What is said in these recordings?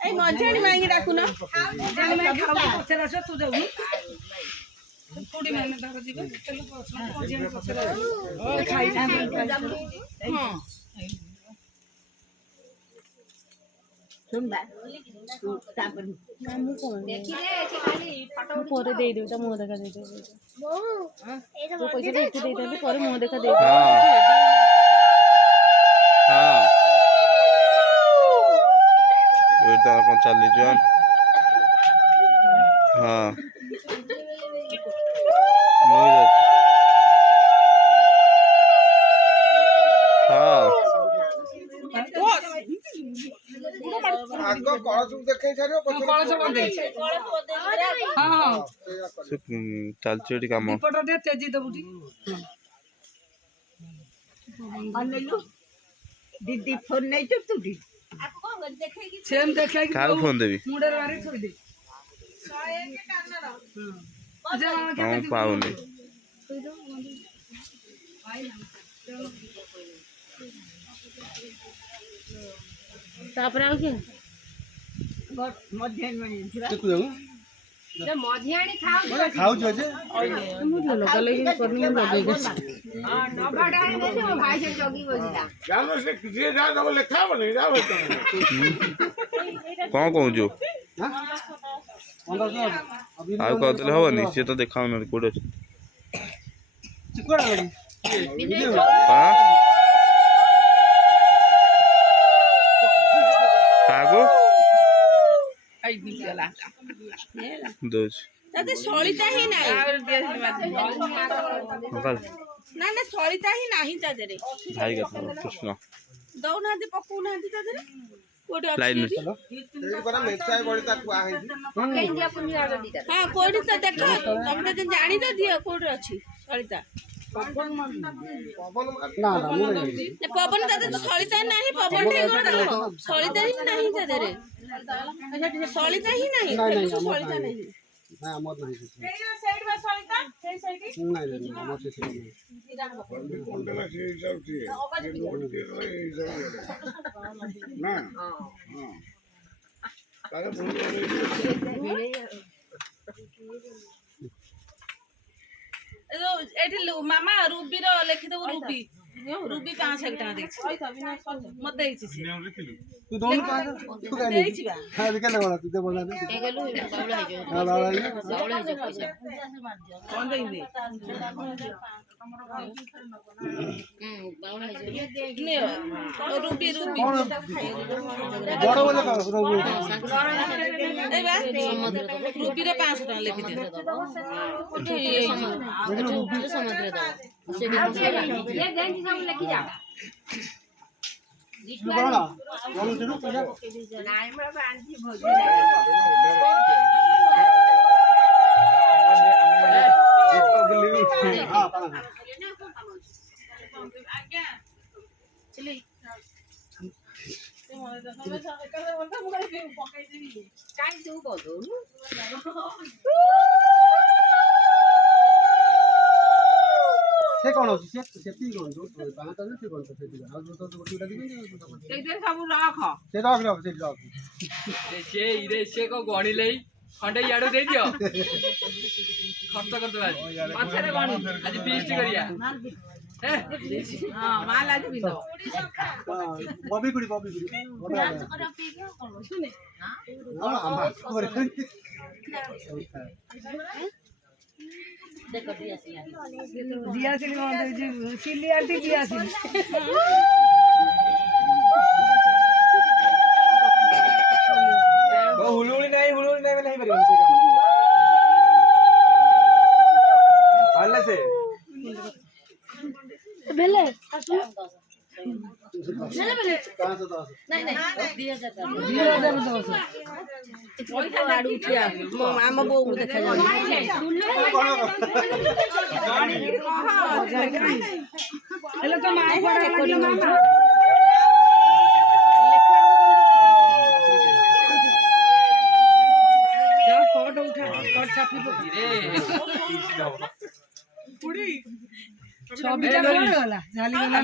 এই মঞ্চানি মাইকে ডাকুন পছরে আস তু যাবু কুড়ি মানে ধর ଯିବେ চলো মঞ্চানি পছরে ও খাই না হ্যাঁ শুনবা তারপরে ମୁଁ କଣ ଦେଖିଲେ ଏଠି ଖାଲି ଫଟୋ ମୁଁ ପରେ ଦେଇଦେବି ତା ମୁହଁ ଦେଖା ଦେଇଦେବି ଯୋଉ ପଇସା ଏଠି ଦେଇଦେବି ପରେ ମୁହଁ ଦେଖା ହଁ ଦେଇଦେବି ହଁ ଏଇଟା କଣ ଚାଲିଛି ହଁ ମୁଁ ଯାଉଛି ହଁ ଆଗ କଳସକୁ ଦେଖେଇ ସାରିବ ପଛରେ କଳସ ବନ୍ଦେଇଛି ହଁ ହଁ ସେ ଚାଲିଛି ଏଠି କାମ ଦୀପଟା ଟିକେ ତେଜି ଦେବୁ ଟିକେ ଅନେଇଲୁ ଦିଦି ଫୋନ ନେଇଛୁ ତୁ ଟି ଆକୁ କଣ କରି ଦେଖେଇକି ସେମ ଦେଖେଇକି କାହାକୁ ଫୋନ ଦେବି ମୁଣ୍ଡରେ ମାରି ଥୋଇ ଦେ ହଁ ପାଉନି ତାପରେ ଆଉ କିଏ ମଧ୍ୟାହ୍ନ ମିଳିଯିବା ମଝିଆଣି ଖାଉ ଖାଉଛୁ ଯେ ମୁଁ ଲଗା ଲଗି କରିନି ମୁଁ ଲଗେଇକି ଆସିଛି ନବାଟା ଆଣି ବସି ମୋ ଭାଇ ସେଠି ଜଗି ବସିଲା ଜାনো ସେ ଯିଏ ଯାହା ଦବ ଲେଖା ହବନି ଯାଅ କଣ କହୁଛୁ ଆଉ କହିଦେଲେ ହବନି ସିଏ ତ ଦେଖାଉନାହାନ୍ତି କୋଉଠି ଅଛି ହଁ କାହାକୁ ଦଉଛି তাতে সলিতা ହିଁ ନାହିଁ ସକାଳ ନା ନା ସଳିତା ହିଁ ନାହିଁ ତା ଦେହରେ ଭାଇ କଥା କୃଷ୍ଣ ଦଉନାହାନ୍ତି ପକଉନାହାନ୍ତି ତା ଦେହରେ କୋଉଠି ଲାଇନ ଅଛି ସେଇ ପରା ମେଞ୍ଚାଏ ବଳି ତା କୁଆ ହେଇଛି ପକେଇ ଦିଅ ପୁନିଆର ଦିଟା ହଁ କୋଉଠି ତ ଦେଖ ତମେ ଯଦି ଜାଣିଛ ଦିଅ କୋଉଠି ଅଛି ସଳିତା ପବନ ମାର ପବନ ତା ଦେହରେ ସଳିତା ନାହିଁ ପବନ ସଳିତା ହିଁ ନାହିଁ ତା ଦେହରେ ସଳିତା ହିଁ ନାହିଁ ସଳିତା ନାହିଁ ନା ଆମର ନାହିଁ ଏଠି ମାମା ରୁବିର ଲେଖିଦବୁ ରୁବି ରୁବି 500 ଟଙ୍କା ଦେଇଛି ମତେ ଦେଇଛି ସେ ତୁ ଦଉନୁ ଦେଇଛି ବା କଣ ଦେଇନି ରୁବି ରୁବି ରୁବିର 500 ଟଙ୍କା ଲେଖିଦିଅ ଲେଖି ଯା ସେ କଣ ଅଛି ସେତିକି କଣ ସେ କଣ ସେତିକି ଆଉ ତ ଗୋଟିଟା ଦିବି ସେଇଥିରେ ସବୁ ରଖ ସେ ରଖ ସେଠି ରଖ ସେ କଣ ଗଣିଲେ ଖଣ୍ଡେ ଇଆଡୁ ଦେଇଦିଅ ଖର୍ଚ୍ଚ କରିଦେବା ପଛରେ ଗଣି ଆଜି ଫିଷ୍ଟ କରିବା ହଁ ମାଲ ଆଜି ପିନ୍ଧ ବବି କୁଡ଼ି ଚିଲି ଆଣ୍ଟି ଦିଆ ଆସିଲି ହୁଳୁହୁଳି ନାହିଁ ବୋଲେ ହେଇପାରିବନି ସେ କାମ ପାଇଲେ ସେ ବେଲେ ଆମ ବୋଉକୁ ଦେଖାଯାଉଛି ହେଲେ ତ ମାଇ ମାମା ଫଟୋ ଉଠା ଫଟୋ ସାଥି ଛବିଟା ଗଲା ଝାଲି ଗଲା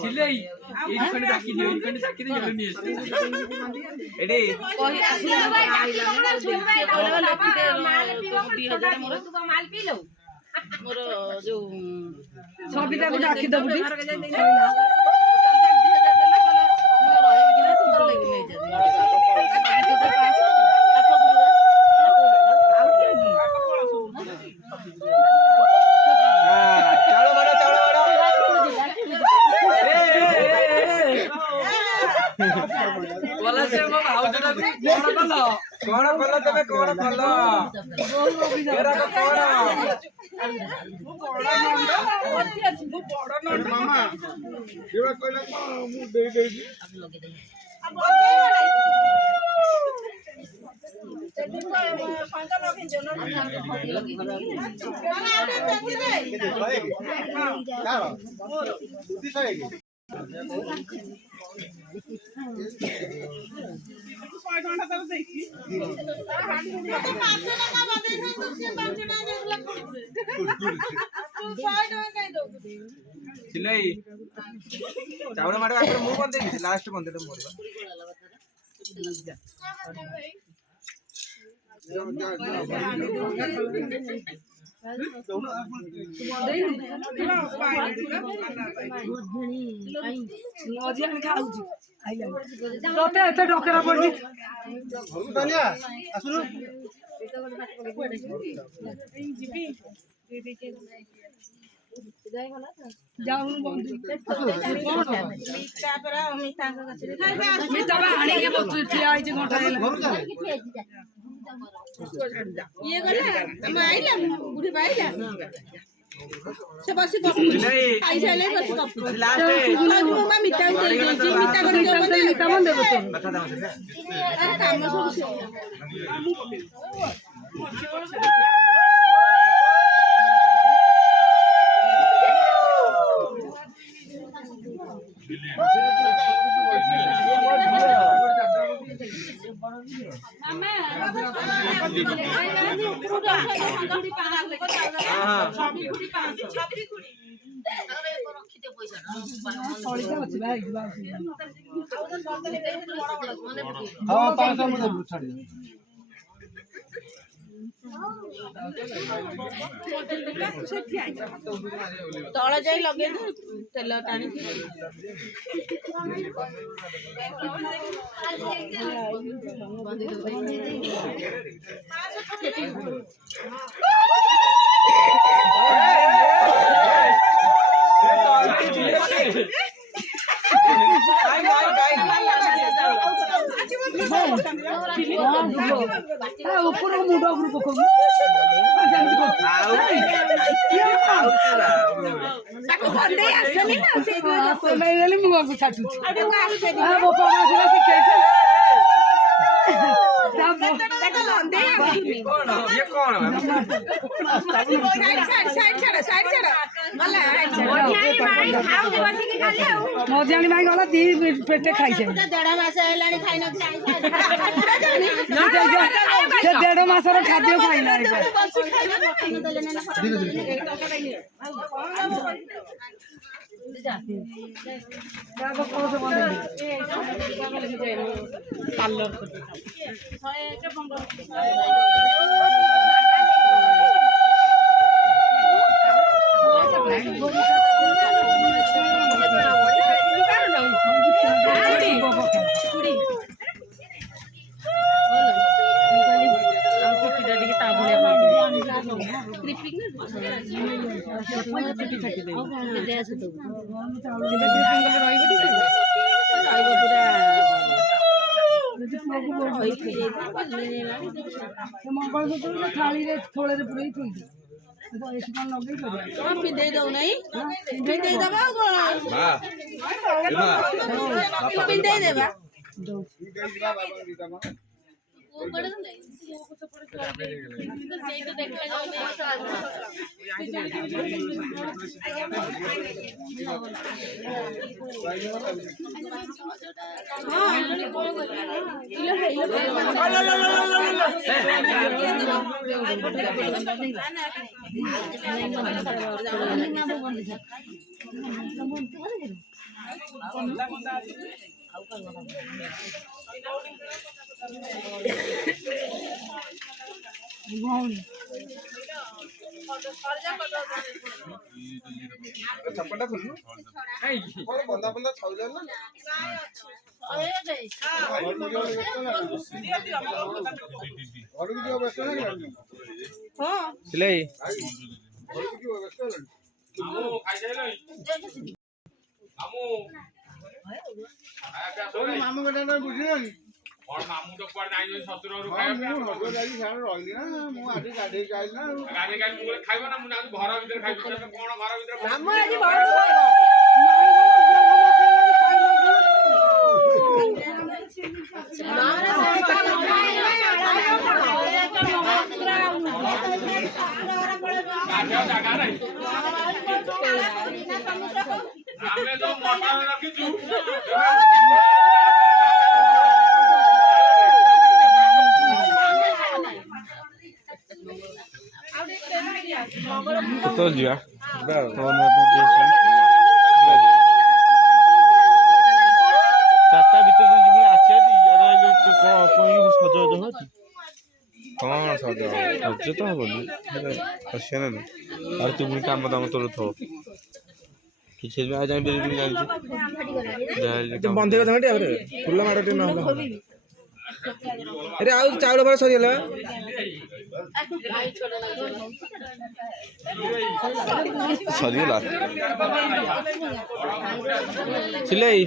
ସିଲେଇ ଏଇଠି ଖଣ୍ଡେ ଚାକି ଦିଅ ଏଇଠି ଖଣ୍ଡେ ଚାକି ଦିଅ ନିଏ ଏଡେ ମୋର ଯୋଉ ସବିତାକୁ ଡାକିଦବୁ ଟି बोला से मो भाउजटा कोण कल तबे कोण कल एरा को कोण मामा केवा कहला मु देई देई सिलाई चावल मारे आकर मु कोन देई लास्ट कोन देते मोर ମଝିଆଣି ଖାଉଛି ତତେ ଏତେ ଡକରା ପଡି ତାନିଆ ଆସୁନୁ ଯାଉନୁ ବନ୍ଧୁ ମିଠା ବା ଆଣିକି ବସୁ ଠିଆ ହେଇଛି ଘଣ୍ଟା ହେଲା ଇଏ ଗଲା ଆମ ଆଇଲା ବୁଢୀ ପାଇଲା ସେ ବସି ଖାଇସାରିଲେ ବସି ମିଠା ଦେଇଛି ମିଠା କାମ ସବୁ ତଳ ଯାଇ ଲଗେଇ ତେଲ ଟାଣି ଉପର ମୁଣ୍ଡ ଉପରୁ ପକଉ ମୁଁ ଛାଟୁଛି ମଝିଆଣି ଭାଇ ଗଲା ଦି ପେଟେ ଖାଇছে ଦେଢ ମାସ ହେଲାଣି ସେ ଦେଢ ମାସର ଖାଦ୍ୟ ଖାଇଲା ମଙ୍ଗଳସୂତ୍ର ଥାଳିରେ ଥୋଳରେ ପୁରେଇ ଥୋଇଛି ପିନ୍ଧେଇ ଦଉନାହିଁ ପିନ୍ଧେଇ ଦବା ପିନ୍ଧେଇ ଦେବା ଛପଟା ଖୋଲୁନୁ କଣ ବନ୍ଦା ବନ୍ଦା ଛାଉଛ ନା ଘରକୁ ଯିବ ବ୍ୟସ୍ତ ନାହିଁ ସିଲେଇ ଘରକୁ ଯିବ ବ୍ୟସ୍ତ ହେଲାଣି ମାମୁ କଥା ବୁଝିଲାନି ମାମୁଁ ତ କୁଆଡେ ଯାଇଛନ୍ତି ଶଶୁରରୁ ମୁଁ ଯାଇକି ସାଡେ ରହିଲି ନା ମୁଁ ଆଜି ଗାଧେଇକି ଆଇଲି ନା ଗାଧେଇ ଖାଇ ମୁଁ ଖାଇବ ନା ମୁଁ ଯାଉଛି ଘର ଭିତରେ ଖାଇବି କଣ ଘର ଭିତରେ ଜାଗା ନାହିଁ ଆମେ ଯୋଉ ମଟର ରଖିଛୁ କେତେବେଳେ ଯିବା ଚାରିଟା ଭିତରେ ଯିବି ଆସିବା କଣ ସଜ ସଜ ତ ହବନି ଆସିବା ନା ଆଉ ତୁ ପୁଣି କାମ ଦାମ ତୋର ଥବ କିଛି ଆଉ ଜାଣିପାରିବିନି ଜାଣିଛୁ ବନ୍ଧେଇ କଥା ଟିକେ ଫୁଲ ମାଡ଼ ଟିକେ ନହେଲେ ଆରେ ଆଉ ଚାଉଳ ଫଳ ସରିଗଲା ସରିଗଲା ସିଲେଇ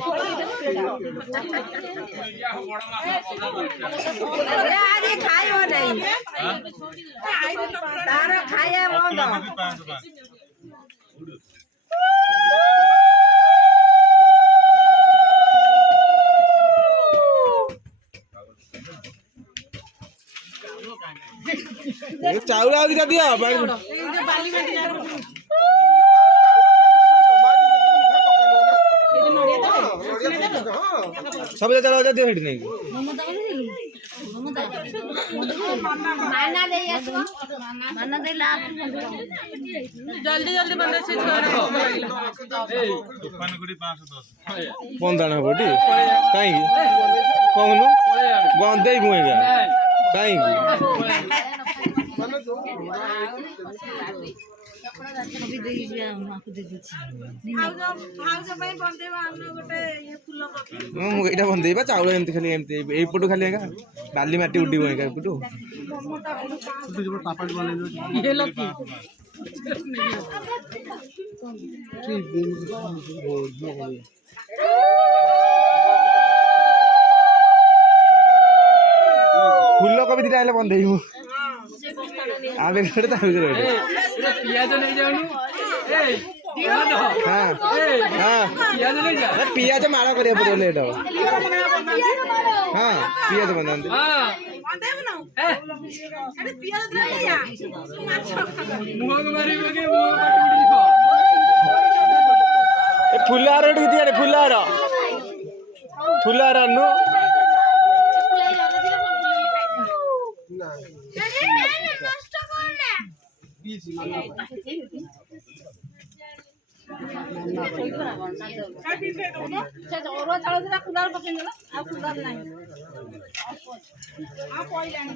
ଖାଇବ ନାହିଁ ତାର ଖାଇବା ବନ୍ଦ ଚାଉଳ ଆଉ ଦିଟା ଦିଅ ସବୁ ଚାଉଳ ଦିଅ ସେଠି ନେଇକି ଜଲ୍ଦି ବନ୍ଦ ସେ ବନ୍ଦାଣ ହବ ଟି କାହିଁକି କହୁନୁ ବନ୍ଦେଇ ମୁଁ ଏକା କାହିଁକି ମୁଁ ଏଇଟା ବନ୍ଦେଇବା ଚାଉଳ ଏମିତି ଖାଲି ଏମିତି ଏଇପଟୁ ଖାଲି ଏକା ବାଲି ମାଟି ଉଡ଼ିବ ଏକା ଏପଟୁ ପାପାଡ଼ି ବନେଇ ଫୁଲ କୋବି ଦିଟା ଆଇଲେ ବନ୍ଦେଇବୁ ଆମେ ଗୋଟେ ତା ଭିତରେ ପିଆଜ ନେଇ ଯାଉନୁ ପିଆଜ ମାଳ କରିବାକୁ ପଡ଼ିବ ଲେଟ୍ ହବ ହଁ ପିଆଜ ବନ୍ଧାନ୍ତି ଫୁଲ ହାର ଟିକେ ଦିଆରେ ଫୁଲ ହାର ଆନୁ ଅରୁଆ ଚାଉଳ ଦିଟା କୁଲାର ପକେଇଦେଲ ଆଉ କୁଲାର ନାହିଁ ଆଉ ପଇଲାଣି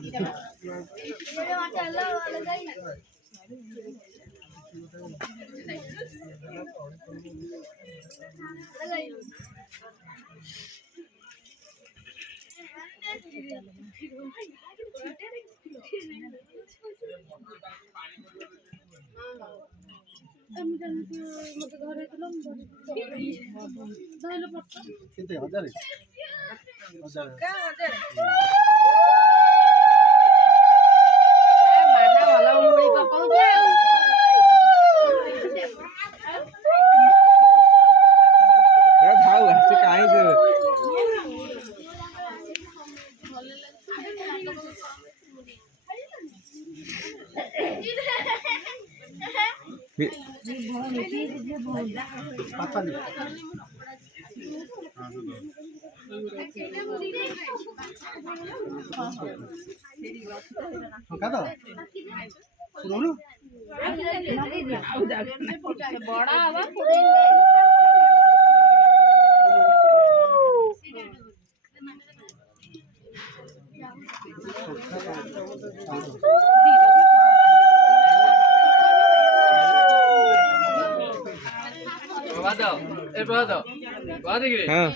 ମତେ ଘରେ କେତେ 1000 ଥାଉ ସେ କାହିଁ ପାପାଲି ଟଙ୍କା ତ ଶୁଣୁନୁ হ্যাঁ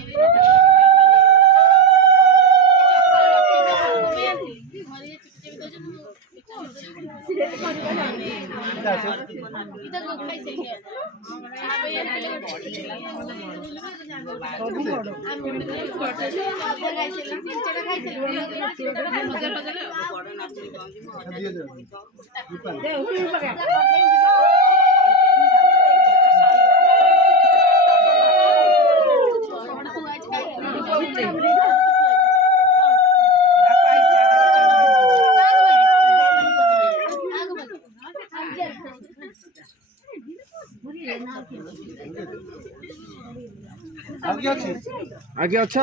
ଆଉ କିଏ ଅଛି ଆଜ୍ଞା ଅଛ